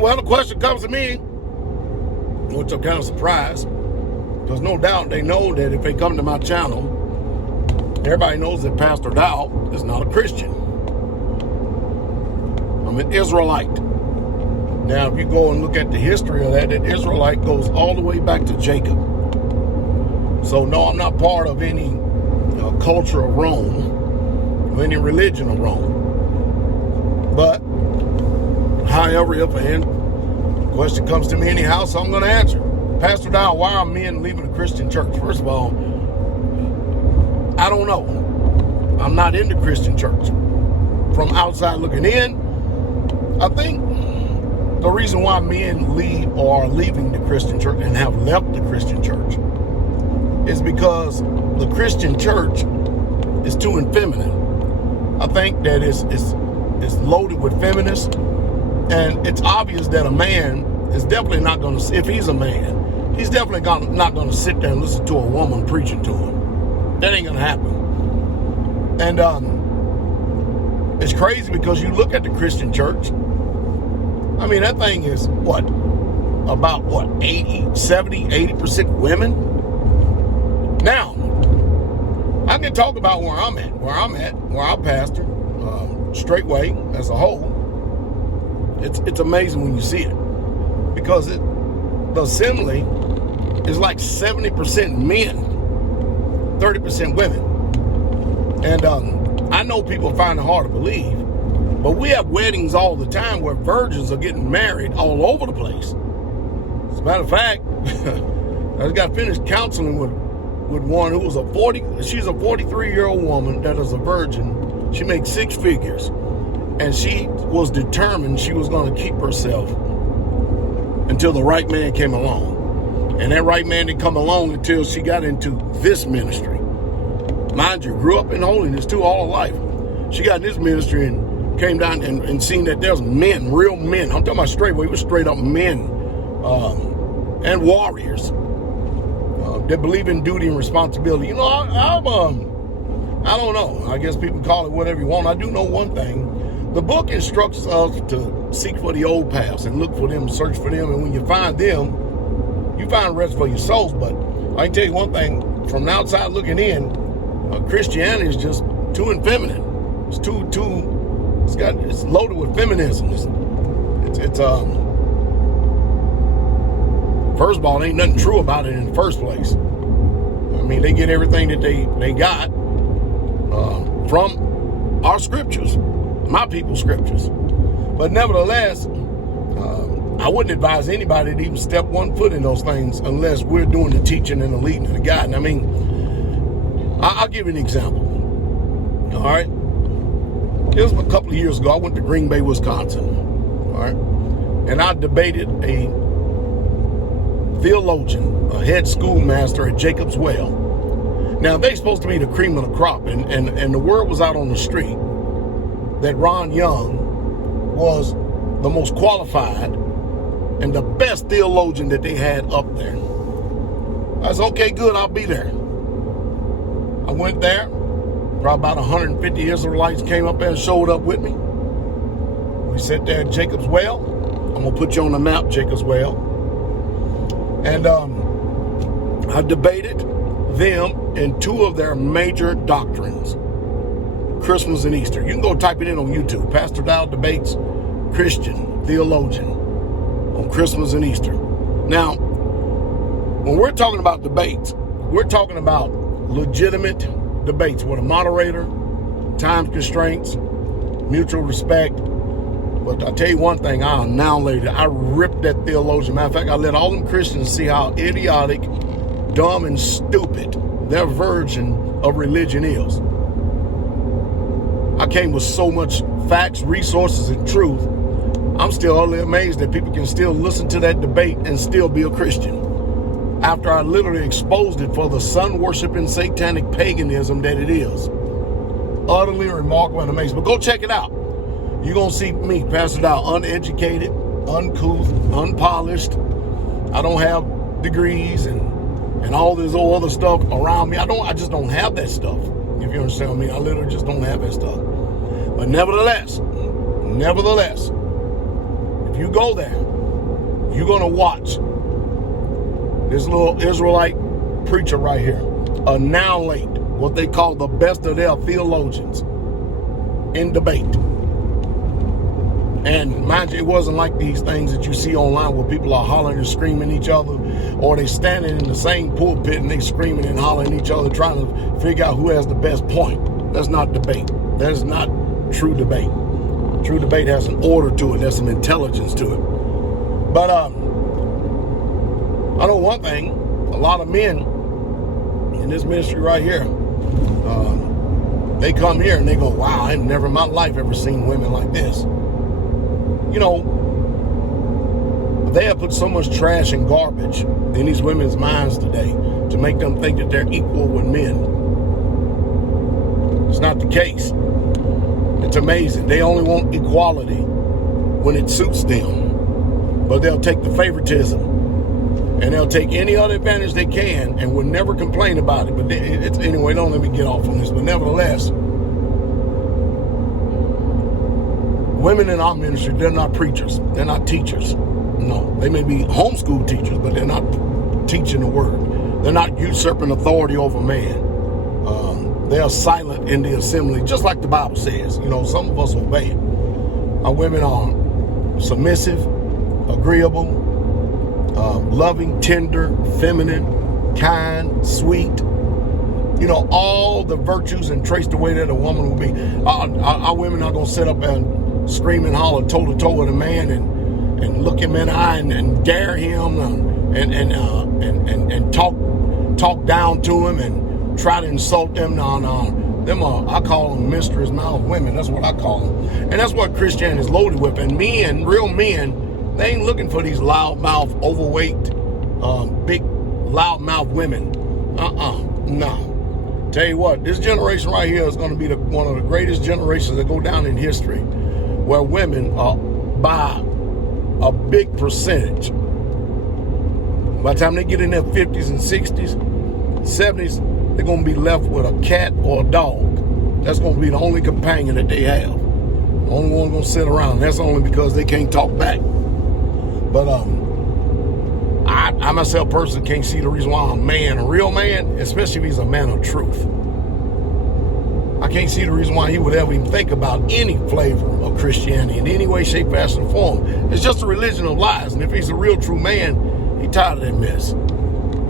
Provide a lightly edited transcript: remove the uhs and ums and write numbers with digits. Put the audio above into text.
Well, the question comes to me, which I'm kind of surprised, because no doubt they know that if they come to my channel, everybody knows that Pastor Dowell is not a Christian. I'm an Israelite. Now, if you go and look at the history of that Israelite goes all the way back to Jacob. So, no, I'm not part of any culture of Rome, or any religion of Rome. But, however, if a question comes to me anyhow, so I'm going to answer. Pastor Dowell, why are men leaving the Christian church? First of all, I don't know. I'm not in the Christian church. From outside looking in, I think the reason why men leave or are leaving the Christian church and have left the Christian church is because the Christian church is too effeminate. I think that it's loaded with feminists, and it's obvious that a man is definitely not going to, if he's a man, he's definitely not going to sit there and listen to a woman preaching to him. That ain't going to happen. And it's crazy because you look at the Christian church, I mean, that thing is about 80% women? Now, I can talk about where I'm at, where I pastor, straightway as a whole. It's amazing when you see it, because the assembly is like 70% men, 30% women. And I know people find it hard to believe, but we have weddings all the time where virgins are getting married all over the place. As a matter of fact, I just got finished counseling with one who was she's a 43-year-old woman that is a virgin. She makes 6 figures, and she was determined she was going to keep herself until the right man came along. And that right man didn't come along until she got into this ministry. Mind you, grew up in holiness too all her life. She got in this ministry and came down and seen that there's men, real men. I'm talking about straight, well, he was straight up men and warriors that believe in duty and responsibility. You know, I don't know. I guess people call it whatever you want. I do know one thing. The book instructs us to seek for the old paths and look for them, search for them. And when you find them, you find rest for your souls. But I can tell you one thing, from the outside looking in, Christianity is just too effeminate. It's it's loaded with feminism. First of all, there ain't nothing true about it in the first place. I mean, they get everything that they got from our scriptures, my people's scriptures. But nevertheless, I wouldn't advise anybody to even step one foot in those things unless we're doing the teaching and the leading of the guiding. I mean, I'll give you an example. All right. It was a couple of years ago. I went to Green Bay, Wisconsin. All right. And I debated a theologian, a head schoolmaster at Jacob's Well. Now, they're supposed to be the cream of the crop. And the word was out on the street that Ron Young was the most qualified and the best theologian that they had up there. I said, okay, good, I'll be there. I went there. Probably about 150 Israelites came up there and showed up with me. We sat there at Jacob's Well. I'm going to put you on the map, Jacob's Well. And I debated them in 2 of their major doctrines, Christmas and Easter. You can go type it in on YouTube. Pastor Dowell debates Christian theologian on Christmas and Easter. Now, when we're talking about debates, we're talking about legitimate debates with a moderator, time constraints, mutual respect. But I'll tell you one thing, I annihilated it. I ripped that theologian. Matter of fact, I let all them Christians see how idiotic, dumb, and stupid their version of religion is. I came with so much facts, resources, and truth. I'm still utterly amazed that people can still listen to that debate and still be a Christian. After I literally exposed it for the sun-worshiping satanic paganism that it is. Utterly remarkable and amazing. But go check it out. You're going to see me, Pastor Dowell, uneducated, uncouth, unpolished. I don't have degrees and all this old other stuff around me. I just don't have that stuff. If you understand me, I literally just don't have that stuff. But nevertheless, if you go there, you're going to watch this little Israelite preacher right here annihilate what they call the best of their theologians in debate. And mind you, it wasn't like these things that you see online where people are hollering and screaming at each other, or they standing in the same pulpit and they screaming and hollering at each other trying to figure out who has the best point. That's not debate. That is not true debate. True debate has an order to it. There's some intelligence to it. But I know one thing, a lot of men in this ministry right here, they come here and they go, wow, I've never in my life ever seen women like this. You know, they have put so much trash and garbage in these women's minds today to make them think that they're equal with men. It's not the case. It's amazing. They only want equality when it suits them. But they'll take the favoritism. And they'll take any other advantage they can and will never complain about it. But anyway, don't let me get off on this. But nevertheless, women in our ministry, they're not preachers. They're not teachers. No, they may be homeschool teachers, but they're not teaching the word. They're not usurping authority over man. They are silent in the assembly, just like the Bible says. You know, some of us obey it. Our women are submissive, agreeable, loving, tender, feminine, kind, sweet. You know, all the virtues and traits the way that a woman would be. Our women are going to sit up and scream and holler toe-to-toe with a man and look him in the eye and dare him and talk down to him and try to insult them. I call them mistress mouth women. That's what I call them. And that's what Christianity is loaded with. And men, real men, they ain't looking for these loudmouth, overweight, big loudmouth women. No. Tell you what, this generation right here is going to be one of the greatest generations that go down in history, where women are by a big percentage. By the time they get in their 50s and 60s, 70s, they're going to be left with a cat or a dog. That's going to be the only companion that they have. The only one going to sit around. That's only because they can't talk back. But I myself personally can't see the reason why a man, a real man, especially if he's a man of truth, I can't see the reason why he would ever even think about any flavor of Christianity in any way, shape, fashion, or form. It's just a religion of lies. And if he's a real true man, he's tired of that mess.